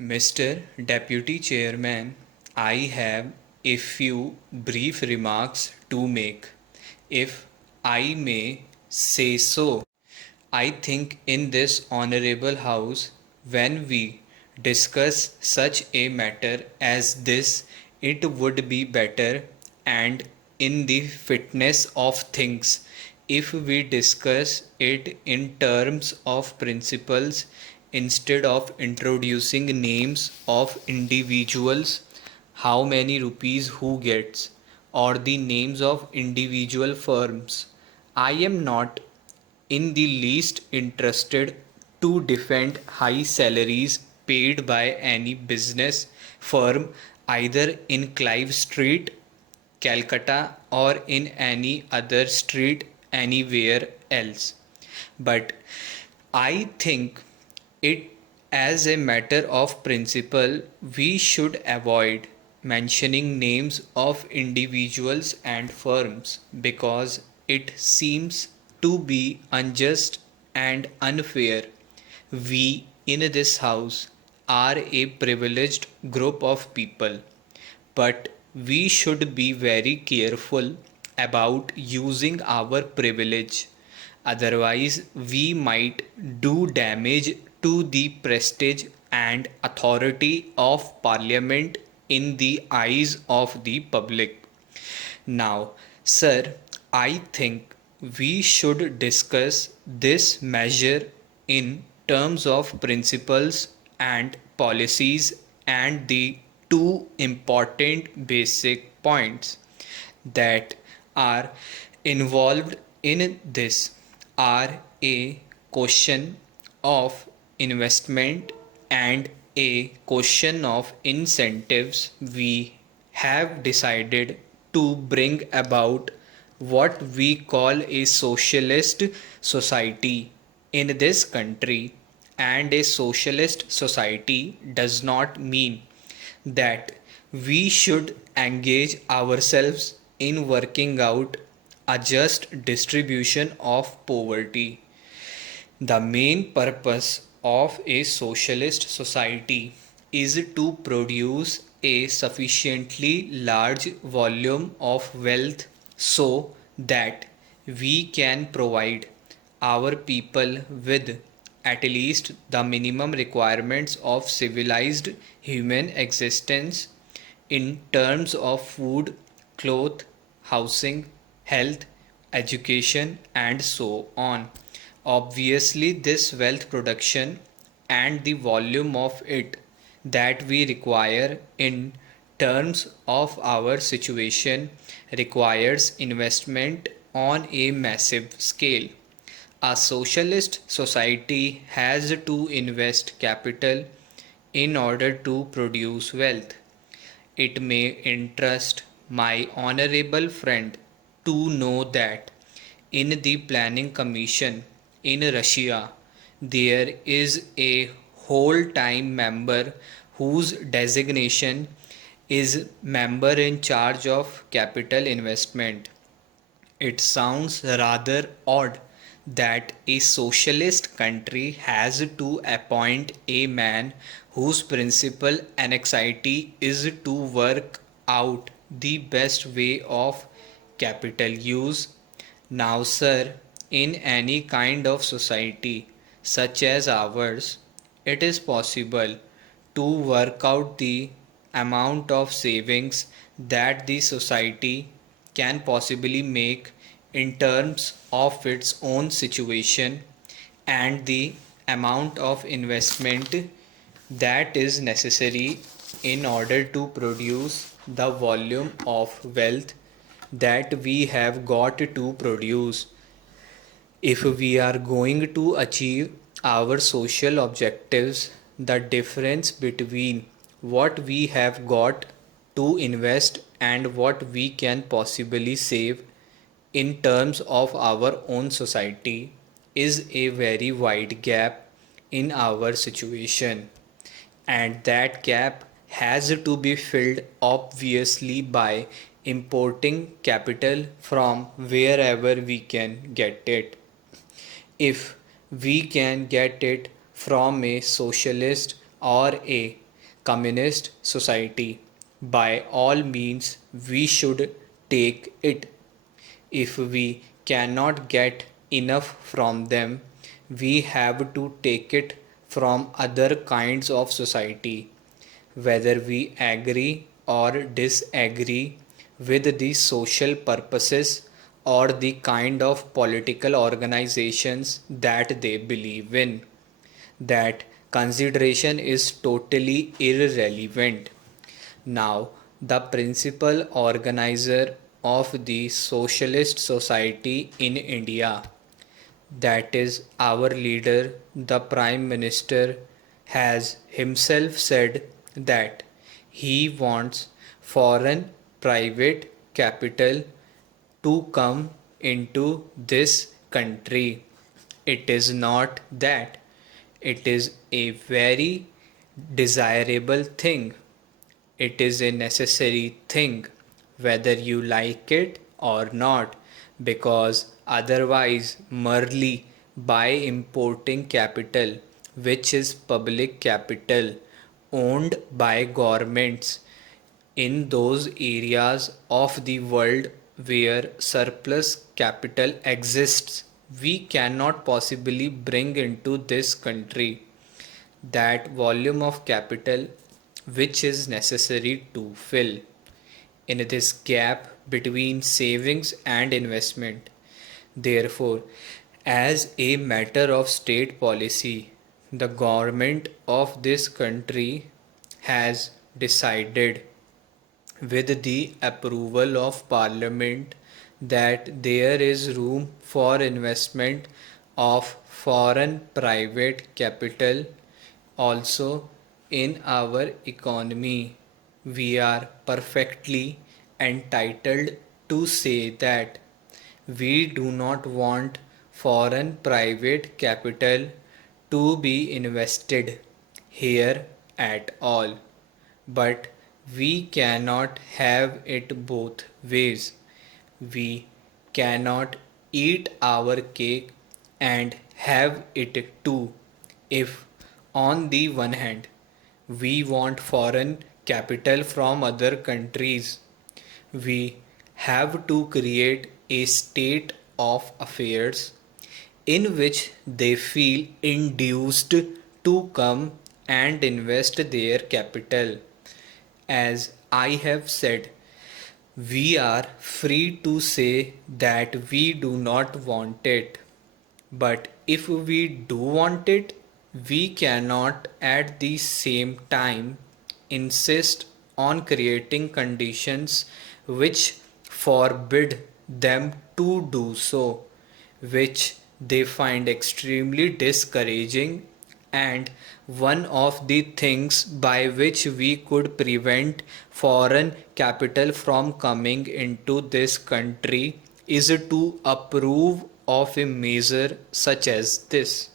Mr. Deputy Chairman, I have a few brief remarks to make, if I may say so. I think in this honorable house, when we discuss such a matter as this, it would be better and in the fitness of things if we discuss it in terms of principles instead of introducing names of individuals, how many rupees who gets, or the names of individual firms. I am not in the least interested to defend high salaries paid by any business firm either in Clive Street, Calcutta, or in any other street anywhere else. But I think it as a matter of principle we should avoid mentioning names of individuals and firms because it seems to be unjust and unfair. We in this house are a privileged group of people, but we should be very careful about using our privilege. Otherwise, we might do damage to the prestige and authority of Parliament in the eyes of the public. Now, sir, I think we should discuss this measure in terms of principles and policies and the two important basic points that are involved in this are a question of investment and a question of incentives. We have decided to bring about what we call a socialist society in this country, and a socialist society does not mean that we should engage ourselves in working out a just distribution of poverty. The main purpose of a socialist society is to produce a sufficiently large volume of wealth so that we can provide our people with at least the minimum requirements of civilized human existence in terms of food, cloth, housing, health, education, and so on. Obviously, this wealth production and the volume of it that we require in terms of our situation requires investment on a massive scale. A socialist society has to invest capital in order to produce wealth. It may interest my honorable friend to know that in the Planning Commission in Russia, there is a whole time member whose designation is member in charge of capital investment. It sounds rather odd that a socialist country has to appoint a man whose principal anxiety is to work out the best way of capital use. Now, sir, in any kind of society such as ours, it is possible to work out the amount of savings that the society can possibly make in terms of its own situation and the amount of investment that is necessary in order to produce the volume of wealth that we have got to produce. If we are going to achieve our social objectives, the difference between what we have got to invest and what we can possibly save in terms of our own society is a very wide gap in our situation, and that gap has to be filled obviously by importing capital from wherever we can get it. If we can get it from a socialist or a communist society. By all means, we should take it. If we cannot get enough from them, we have to take it from other kinds of society, whether we agree or disagree with the social purposes or the kind of political organizations that they believe in. That consideration is totally irrelevant. Now, the principal organizer of the Socialist Society in India, that is our leader, the Prime Minister, has himself said that he wants foreign private capital to come into this country. It is not that. It is a very desirable thing. It is a necessary thing, whether you like it or not, because otherwise, merely by importing capital, which is public capital owned by governments in those areas of the world where surplus capital exists, we cannot possibly bring into this country that volume of capital which is necessary to fill in this gap between savings and investment. Therefore, as a matter of state policy, the government of this country has decided, with the approval of Parliament, that there is room for investment of foreign private capital also in our economy. We are perfectly entitled to say that we do not want foreign private capital to be invested here at all. But we cannot have it both ways. We cannot eat our cake and have it too. If, on the one hand, we want foreign capital from other countries, we have to create a state of affairs in which they feel induced to come and invest their capital. As I have said, we are free to say that we do not want it. But if we do want it, we cannot at the same time insist on creating conditions which forbid them to do so, which they find extremely discouraging. And one of the things by which we could prevent foreign capital from coming into this country is to approve of a measure such as this.